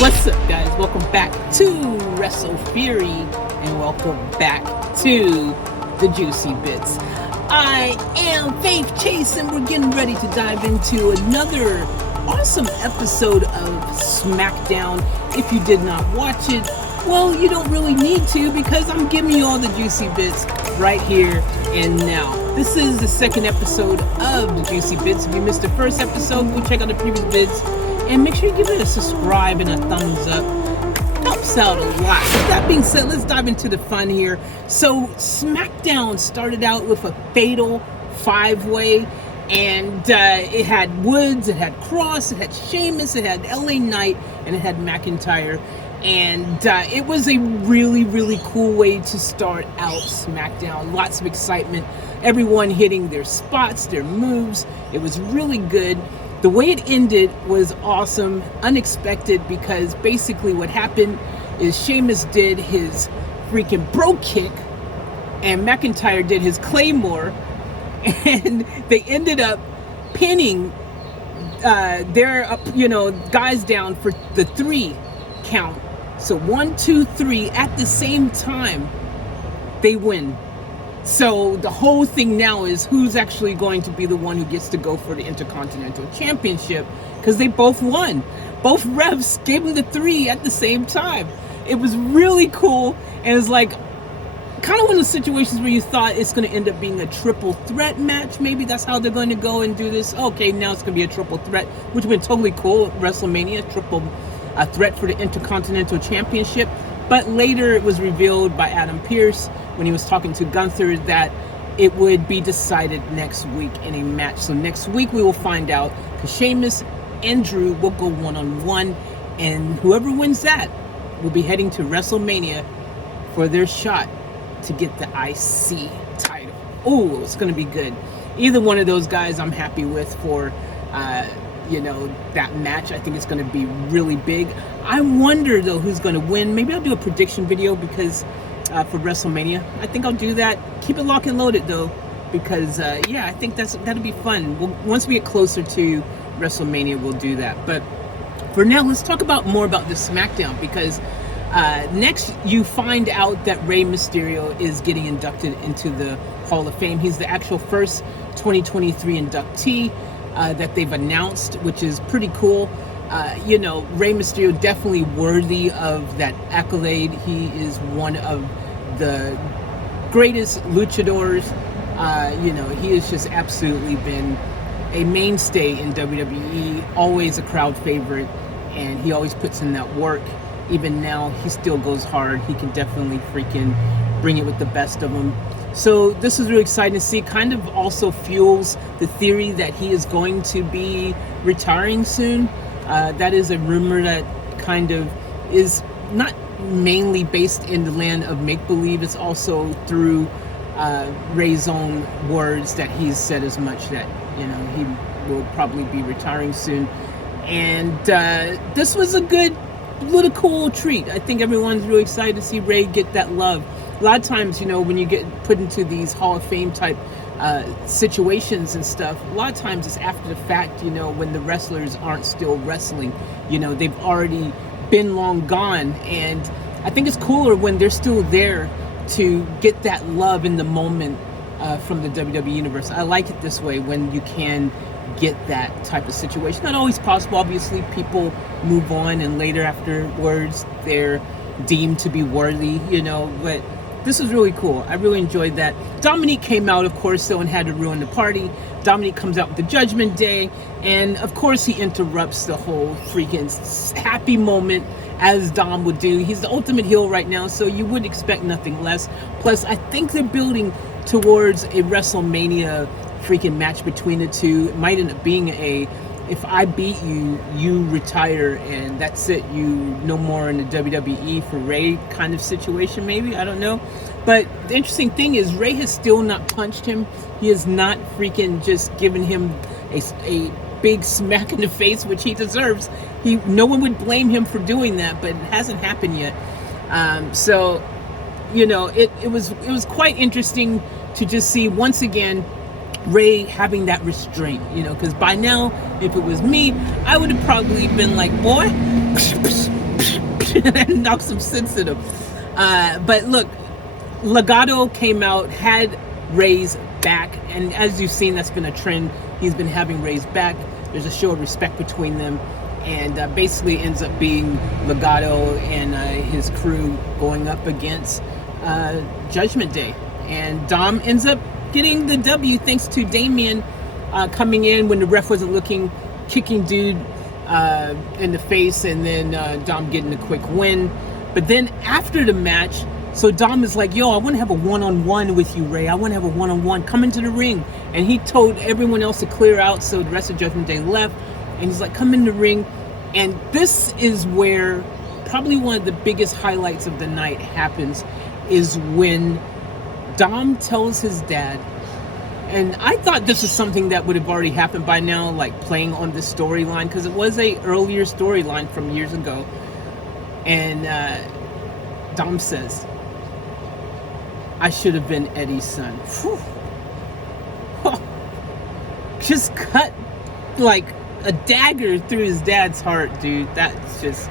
What's up, guys? Welcome back to Wrestle Fury, and welcome back to the Juicy Bits. I am Faith Chase, and we're getting ready to dive into another awesome episode of Smackdown. If you did not watch it, well, you don't really need to, because I'm giving you all the juicy bits right here and now. This is the second episode of the Juicy Bits. If you missed the first episode, go check out the previous vids. And make sure you give it a subscribe and a thumbs up. Helps out a lot. With that being said, let's dive into the fun here. So SmackDown started out with a fatal 5-way, and it had Woods, it had Cross, it had Sheamus, it had LA Knight, and it had McIntyre. And it was a really, really cool way to start out SmackDown. Lots of excitement. Everyone hitting their spots, their moves. It was really good. The way it ended was awesome, unexpected, because basically what happened is Sheamus did his freaking bro kick and McIntyre did his Claymore, and they ended up pinning their guys down for the 3 count. So 1, 2, 3 at the same time, they win. So the whole thing now is who's actually going to be the one who gets to go for the Intercontinental Championship, because they both won. Both refs gave them the 3 at the same time. It was really cool, and it's like kind of one of those situations where you thought it's going to end up being a triple threat match. Maybe that's how they're going to go and do this. Okay, now it's going to be a triple threat, which would be totally cool at WrestleMania, triple threat for the Intercontinental Championship. But later it was revealed by Adam Pearce when he was talking to Gunther that it would be decided next week in a match. So next week we will find out, because Sheamus and Drew will go one-on-one, and whoever wins that will be heading to WrestleMania for their shot to get the IC title. Oh, it's going to be good. Either one of those guys I'm happy with for that match. I think it's going to be really big. I wonder though who's going to win. Maybe I'll do a prediction video because for WrestleMania. I think I'll do that. Keep it lock and loaded though, because I think that'll be fun. Once we get closer to WrestleMania, we'll do that. But for now, let's talk more about this SmackDown, because next you find out that Rey Mysterio is getting inducted into the Hall of Fame. He's the actual first 2023 inductee that they've announced, which is pretty cool. Rey Mysterio definitely worthy of that accolade. He is one of the greatest luchadors. He has just absolutely been a mainstay in WWE, always a crowd favorite, and he always puts in that work. Even now, he still goes hard. He can definitely freaking bring it with the best of them. So this is really exciting to see. Kind of also fuels the theory that he is going to be retiring soon. That is a rumor that kind of is not mainly based in the land of make-believe. It's also through Rey's own words that he's said as much, that he will probably be retiring soon. And this was a good little cool treat. I think everyone's really excited to see Rey get that love. A lot of times, when you get put into these Hall of Fame type situations and stuff, a lot of times it's after the fact, when the wrestlers aren't still wrestling. They've already been long gone, and I think it's cooler when they're still there to get that love in the moment from the WWE Universe. I like it this way, when you can get that type of situation. Not always possible, obviously. People move on, and later afterwards they're deemed to be worthy, but this was really cool. I really enjoyed that. Dominique came out, of course, though, and had to ruin the party. Dominique comes out with the Judgment Day, and of course he interrupts the whole freaking happy moment, as Dom would do. He's the ultimate heel right now, so you would expect nothing less. Plus, I think they're building towards a WrestleMania freaking match between the two. It might end up being if I beat you, you retire, and that's it. You no more in the WWE for Rey kind of situation, maybe. I don't know. But the interesting thing is Rey has still not punched him. He has not freaking just given him a big smack in the face, which he deserves. No one would blame him for doing that, but it hasn't happened yet. It was quite interesting to just see once again Rey having that restraint, because by now, if it was me, I would have probably been like, boy, and knock some sense in him. But look, Legado came out, had Rey's back, and as you've seen, that's been a trend. He's been having Rey's back. There's a show of respect between them, and basically ends up being Legado and his crew going up against Judgment Day, and Dom ends up getting the W thanks to Damien coming in when the ref wasn't looking, kicking dude in the face, and then Dom getting a quick win. But then after the match, so Dom is like, yo, I want to have a one-on-one with you, Rey. I want to have a one-on-one. Come into the ring. And he told everyone else to clear out, so the rest of Judgment Day left. And he's like, come in the ring. And this is where probably one of the biggest highlights of the night happens, is when Dom tells his dad, and I thought this was something that would have already happened by now, like playing on the storyline, because it was a earlier storyline from years ago. And Dom says, I should have been Eddie's son. Just cut like a dagger through his dad's heart, dude. That's just,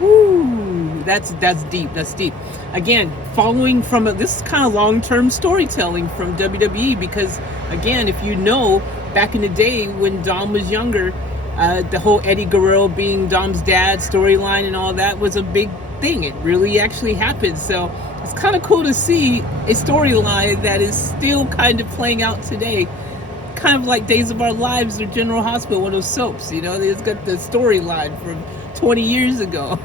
woo, that's deep. That's deep. Again, following from this is kind of long-term storytelling from WWE, because again, if you know, back in the day when Dom was younger, the whole Eddie Guerrero being Dom's dad storyline and all that was a big thing. It really actually happened. So it's kind of cool to see a storyline that is still kind of playing out today. Kind of like Days of Our Lives or General Hospital, one of those soaps, you know, it's got the storyline from 20 years ago.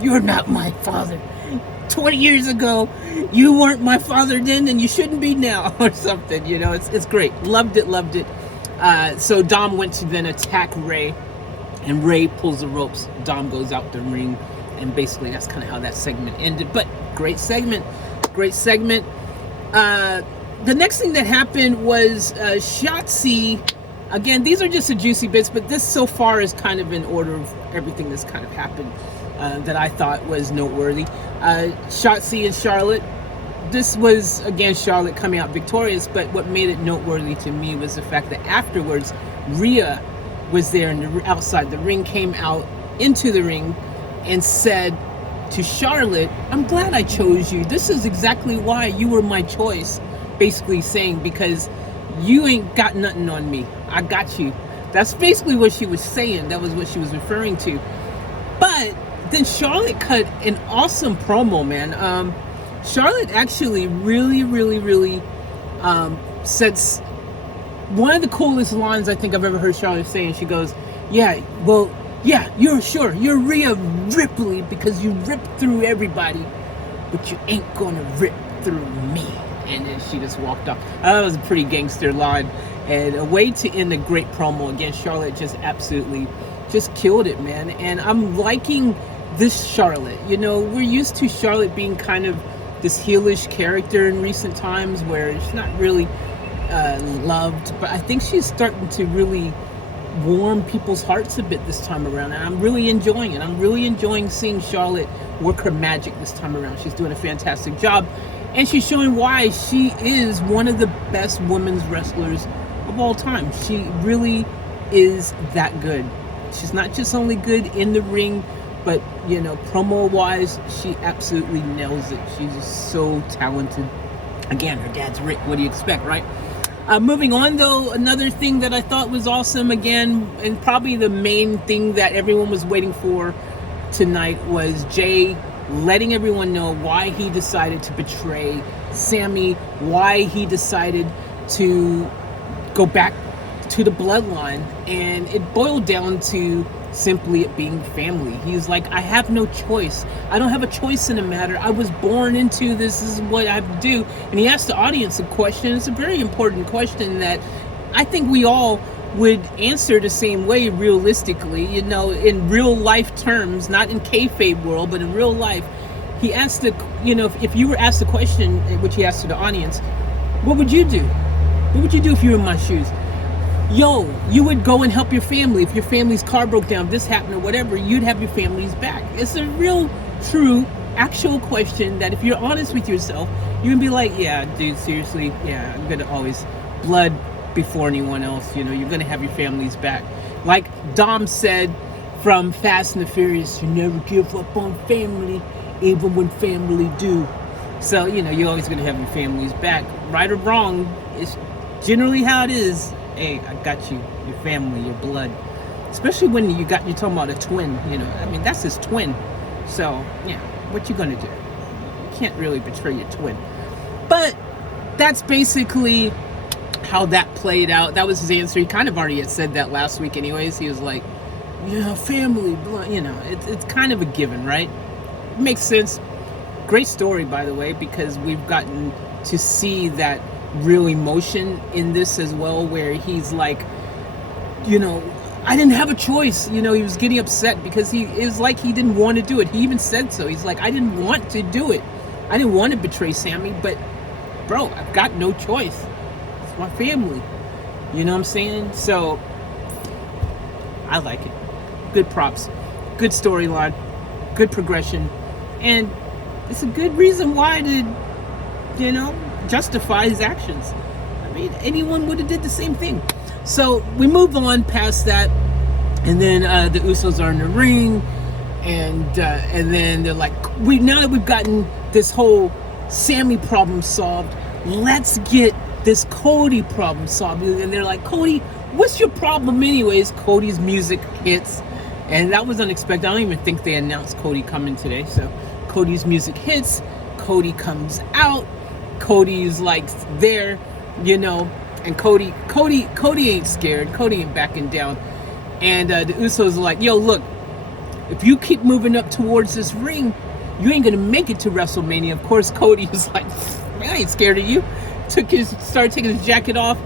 You're not my father. 20 years ago, you weren't my father then, and you shouldn't be now, or something, you know. It's great. Loved it. So Dom went to then attack Rey, and Rey pulls the ropes. Dom goes out the ring, and basically that's kind of how that segment ended. But great segment. The next thing that happened was Shotzi. Again, these are just the juicy bits, but this so far is kind of in order of everything that's kind of happened that I thought was noteworthy. Shotzi and Charlotte. This was, again, Charlotte coming out victorious, but what made it noteworthy to me was the fact that afterwards, Rhea was there outside the ring, came out into the ring, and said to Charlotte, I'm glad I chose you. This is exactly why you were my choice. Basically saying, because you ain't got nothing on me. I got you. That's basically what she was saying. That was what she was referring to. But then Charlotte cut an awesome promo, man. Charlotte actually really said one of the coolest lines I think I've ever heard Charlotte say, and she goes, yeah, you're Rhea Ripley because you rip through everybody, but you ain't gonna rip through me. And then she just walked off. That was a pretty gangster line, and a way to end a great promo. Again, Charlotte just absolutely just killed it, man. And I'm liking this Charlotte. You know, we're used to Charlotte being kind of this heelish character in recent times where she's not really loved, but I think she's starting to really warm people's hearts a bit this time around, and I'm really enjoying it. I'm really enjoying seeing Charlotte work her magic this time around. She's doing a fantastic job, and she's showing why she is one of the best women's wrestlers of all time. She really is that good. She's not just only good in the ring, but, you know, promo-wise, she absolutely nails it. She's just so talented. Again, her dad's Rick. What do you expect, right? Moving on, though, another thing that I thought was awesome, again, and probably the main thing that everyone was waiting for tonight, was Jey letting everyone know why he decided to betray Sammy, why he decided to go back to the bloodline, and it boiled down to simply it being family. He's like, I have no choice. I don't have a choice in the matter. I was born into this. This is what I have to do. And he asked the audience a question. It's a very important question that I think we all would answer the same way realistically, you know, in real life terms, not in kayfabe world, but in real life. He asked the, you know, if you were asked the question, which he asked to the audience, what would you do? What would you do if you were in my shoes? Yo, you would go and help your family. If your family's car broke down, this happened or whatever, you'd have your family's back. It's a real, true, actual question that if you're honest with yourself, you can be like, yeah, dude, seriously, yeah, I'm gonna always blood before anyone else, you know, you're gonna have your family's back. Like Dom said from Fast and the Furious. You never give up on family, even when family do. So, you know, you're always going to have your family's back. Right or wrong, it's generally how it is. Hey, I got you, your family, your blood. Especially when you're talking about a twin, you know. I mean, that's his twin. So, yeah, what you going to do? You can't really betray your twin. But that's basically how that played out. That was his answer. He kind of already had said that last week anyways. He was like, yeah, family, blood, you know. It's kind of a given, right? It makes sense. Great story, by the way, because we've gotten to see that real emotion in this as well, where he's like, you know, I didn't have a choice. You know, he was getting upset because it was like he didn't want to do it. He even said so. He's like, I didn't want to do it. I didn't want to betray Sammy, but bro, I've got no choice. It's my family. You know what I'm saying? So I like it. Good props. Good storyline. Good progression. And it's a good reason why to, you know, justify his actions. I mean, anyone would have did the same thing. So we move on past that, and then the Usos are in the ring, and then they're like, now that we've gotten this whole Sammy problem solved, let's get this Cody problem solved. And they're like, Cody, what's your problem anyways? Cody's music hits, and that was unexpected. I don't even think they announced Cody coming today. So Cody's music hits, Cody comes out, Cody's like there, you know. And Cody ain't scared. Cody ain't backing down. And the Usos are like, yo, look, if you keep moving up towards this ring, you ain't gonna make it to WrestleMania. Of course, Cody was like, man, I ain't scared of you. Started taking his jacket off.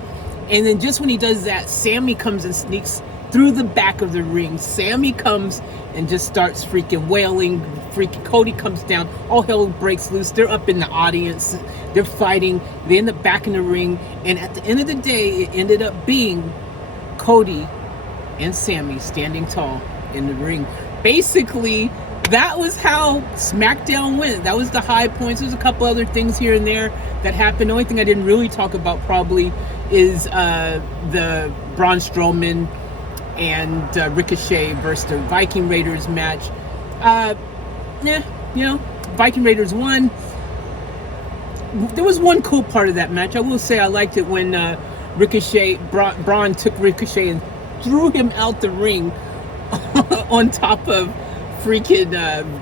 And then just when he does that, Sammy comes and sneaks through the back of the ring. Sammy comes and just starts freaking wailing. Cody comes down. All hell breaks loose. They're up in the audience. They're fighting. They end up back in the ring. And at the end of the day, it ended up being Cody and Sammy standing tall in the ring. Basically, that was how SmackDown went. That was the high points. There's a couple other things here and there that happened. The only thing I didn't really talk about probably is the Braun Strowman and Ricochet versus the Viking Raiders match. You know, Viking Raiders won. There was one cool part of that match. I will say I liked it when Braun took Ricochet and threw him out the ring on top of freaking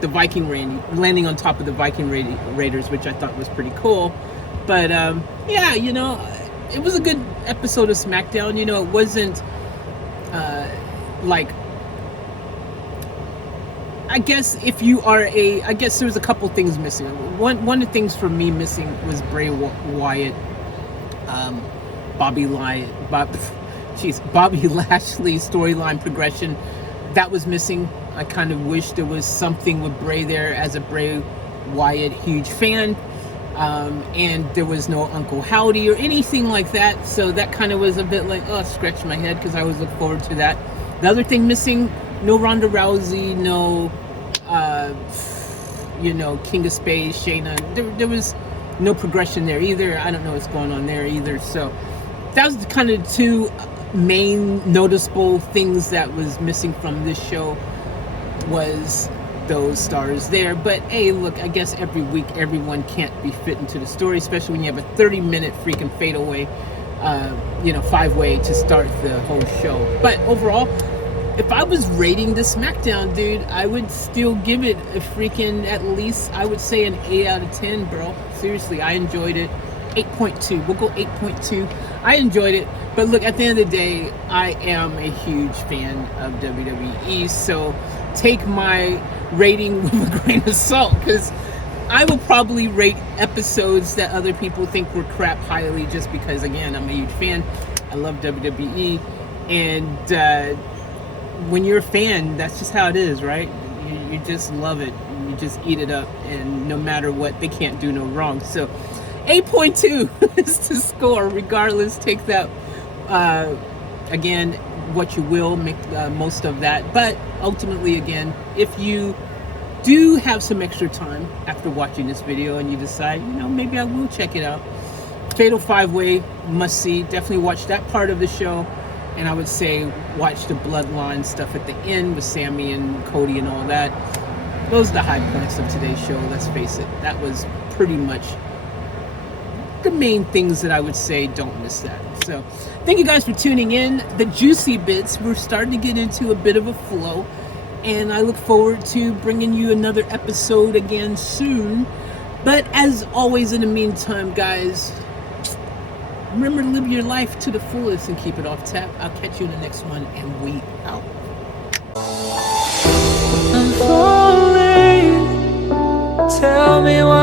the Viking landing on top of the Viking Raiders, which I thought was pretty cool. But yeah, you know, it was a good episode of SmackDown. You know, it wasn't like, I guess I guess there was a couple things missing. One of the things for me missing was Bray Wyatt, Bobby Lashley storyline progression. That was missing. I kind of wish there was something with Bray there as a Bray Wyatt huge fan. And there was no Uncle Howdy or anything like that. So that kind of was a bit like, oh, scratch my head, because I always look forward to that. The other thing missing, no Ronda Rousey, no, you know, King of Spades, Shayna. There was no progression there either. I don't know what's going on there either. So that was kind of the two main noticeable things that was missing from this show, was those stars there. But hey, look, I guess every week everyone can't be fit into the story, especially when you have a 30-minute freaking fadeaway, you know, 5-way to start the whole show. But overall, if I was rating the SmackDown, dude, I would still give it a freaking, at least, I would say an 8 out of 10, bro. Seriously, I enjoyed it. 8.2. We'll go 8.2. I enjoyed it. But look, at the end of the day, I am a huge fan of WWE. So take my rating with a grain of salt, because I will probably rate episodes that other people think were crap highly, just because, again, I'm a huge fan. I love WWE. And when you're a fan, that's just how it is, right? You just love it. You just eat it up. And no matter what, they can't do no wrong. So 8.2 is the score. Regardless, take that, again, what you will, make most of that. But ultimately, again, if you do have some extra time after watching this video and you decide, you know, maybe I will check it out, Fatal 5-Way, must see. Definitely watch that part of the show. And I would say watch the Bloodline stuff at the end with Sammy and Cody and all that. Those are the high points of today's show, let's face it. That was pretty much the main things that I would say. Don't miss that. So thank you guys for tuning in. The juicy bits, we're starting to get into a bit of a flow, and I look forward to bringing you another episode again soon. But as always, in the meantime, guys, remember to live your life to the fullest and keep it off tap. I'll catch you in the next one, and we out. I'm falling. Tell me why